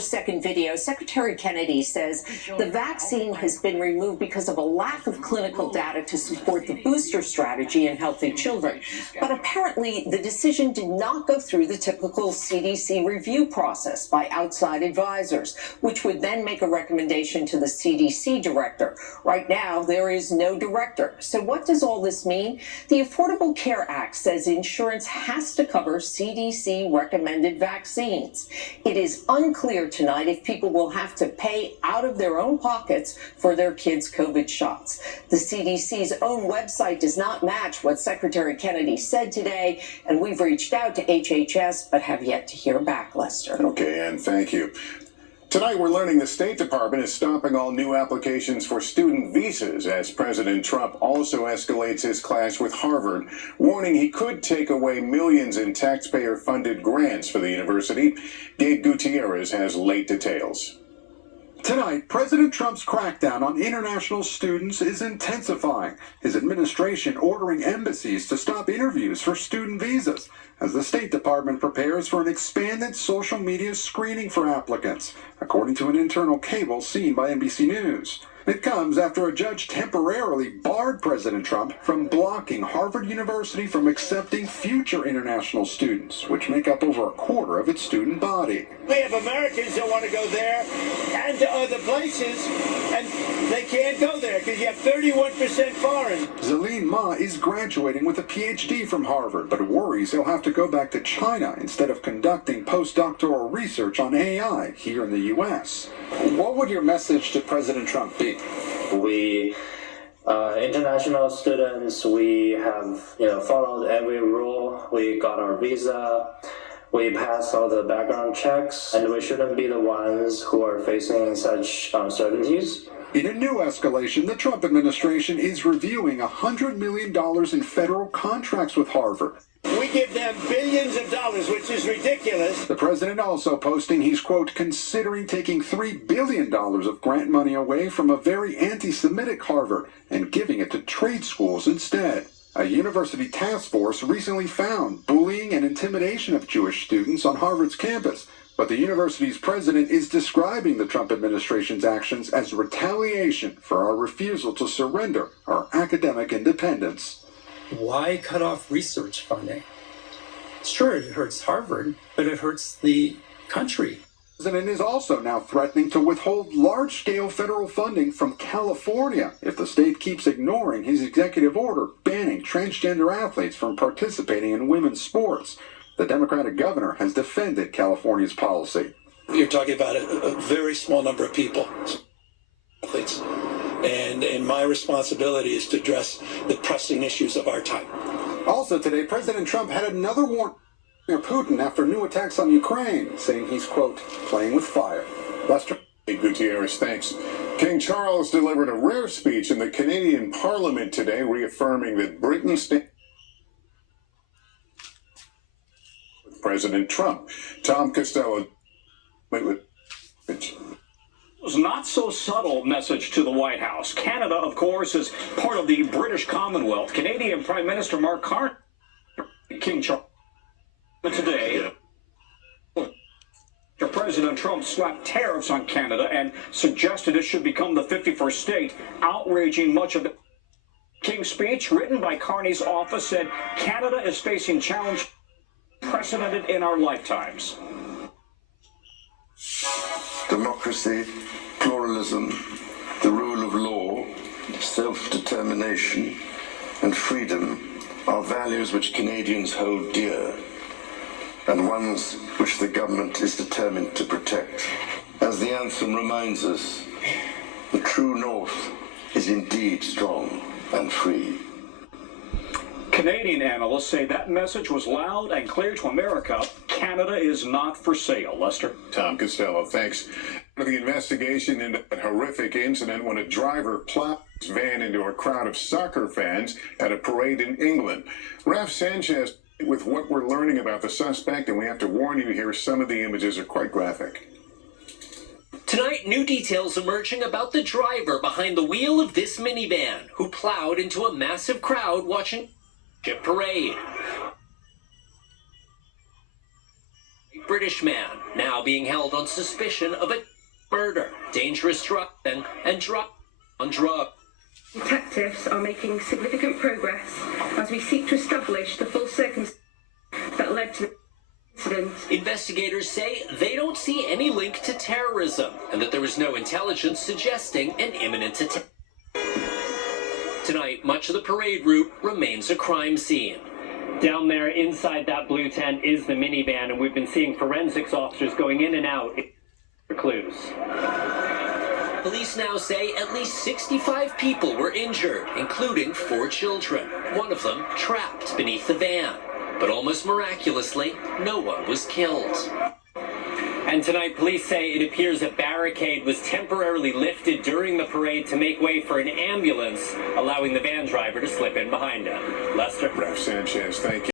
Second video, Secretary Kennedy says the vaccine has been removed because of a lack of clinical data to support the booster strategy in healthy children. But apparently, the decision did not go through the typical CDC review process by outside advisors, which would then make a recommendation to the CDC director. Right now, there is no director. So what does all this mean? The Affordable Care Act says insurance has to cover CDC-recommended vaccines. It is unclear tonight if people will have to pay out of their own pockets for their kids' COVID shots. The CDC's own website does not match what Secretary Kennedy said today, and we've reached out to HHS but have yet to hear back, Lester. Okay, Ann, thank you. Tonight, we're learning the State Department is stopping all new applications for student visas as President Trump also escalates his clash with Harvard, warning he could take away millions in taxpayer-funded grants for the university. Gabe Gutierrez has late details. Tonight, President Trump's crackdown on international students is intensifying, his administration ordering embassies to stop interviews for student visas as the State Department prepares for an expanded social media screening for applicants, according to an internal cable seen by NBC News. It comes after a judge temporarily barred President Trump from blocking Harvard University from accepting future international students, which make up over a quarter of its student body. We have Americans that want to go there and to other places, and they can't go there because you have 31% foreign. Zalene Ma is graduating with a PhD from Harvard, but worries he'll have to go back to China instead of conducting postdoctoral research on AI here in the U.S. What would your message to President Trump be? We, international students, we have followed every rule. We got our visa. We passed all the background checks, and we shouldn't be the ones who are facing such uncertainties. In a new escalation, the Trump administration is reviewing $100 million in federal contracts with Harvard. We give them billions of dollars, which is ridiculous. The president also posting he's, quote, considering taking $3 billion of grant money away from a very anti-Semitic Harvard and giving it to trade schools instead. A university task force recently found bullying and intimidation of Jewish students on Harvard's campus, but the university's president is describing the Trump administration's actions as retaliation for our refusal to surrender our academic independence. Why cut off research funding? Sure, it hurts Harvard, but it hurts the country. The president is also now threatening to withhold large-scale federal funding from California if the state keeps ignoring his executive order banning transgender athletes from participating in women's sports. The Democratic governor has defended California's policy. You're talking about a very small number of people, athletes. And my responsibility is to address the pressing issues of our time. Also today, President Trump had another warning of Putin after new attacks on Ukraine, saying he's, quote, playing with fire. Lester. Hey, Gutierrez, thanks. King Charles delivered a rare speech in the Canadian Parliament today, reaffirming that Britain stands with President Trump. Tom Costello. Was not so subtle message to the White House. Canada, of course, is part of the British Commonwealth. Canadian Prime Minister Mark Carney, King Charles, today, President Trump slapped tariffs on Canada and suggested it should become the 51st state, outraging much of the King's speech, written by Carney's office, said Canada is facing challenge unprecedented in our lifetimes. Democracy, pluralism, the rule of law, self-determination, and freedom are values which Canadians hold dear, and ones which the government is determined to protect. As the anthem reminds us, the true north is indeed strong and free. Canadian analysts say that message was loud and clear to America. Canada is not for sale. Lester. Tom Costello, thanks. The investigation into a horrific incident when a driver plowed his van into a crowd of soccer fans at a parade in England. Raf Sanchez with what we're learning about the suspect, and we have to warn you here, some of the images are quite graphic. Tonight, new details emerging about the driver behind the wheel of this minivan who plowed into a massive crowd watching a parade. British man, now now being held on suspicion of a murder, dangerous drug and drug on drug. Detectives are making significant progress as we seek to establish the full circumstances that led to the incident. Investigators say they don't see any link to terrorism and that there is no intelligence suggesting an imminent attack. Tonight, much of the parade route remains a crime scene. Down there inside that blue tent is the minivan, and we've been seeing forensics officers going in and out for clues. Police now say at least 65 people were injured, including 4 children, one of them trapped beneath the van. But almost miraculously, no one was killed. And tonight, police say it appears a barricade was temporarily lifted during the parade to make way for an ambulance, allowing the van driver to slip in behind him. Lester? Ref Sanchez, thank you.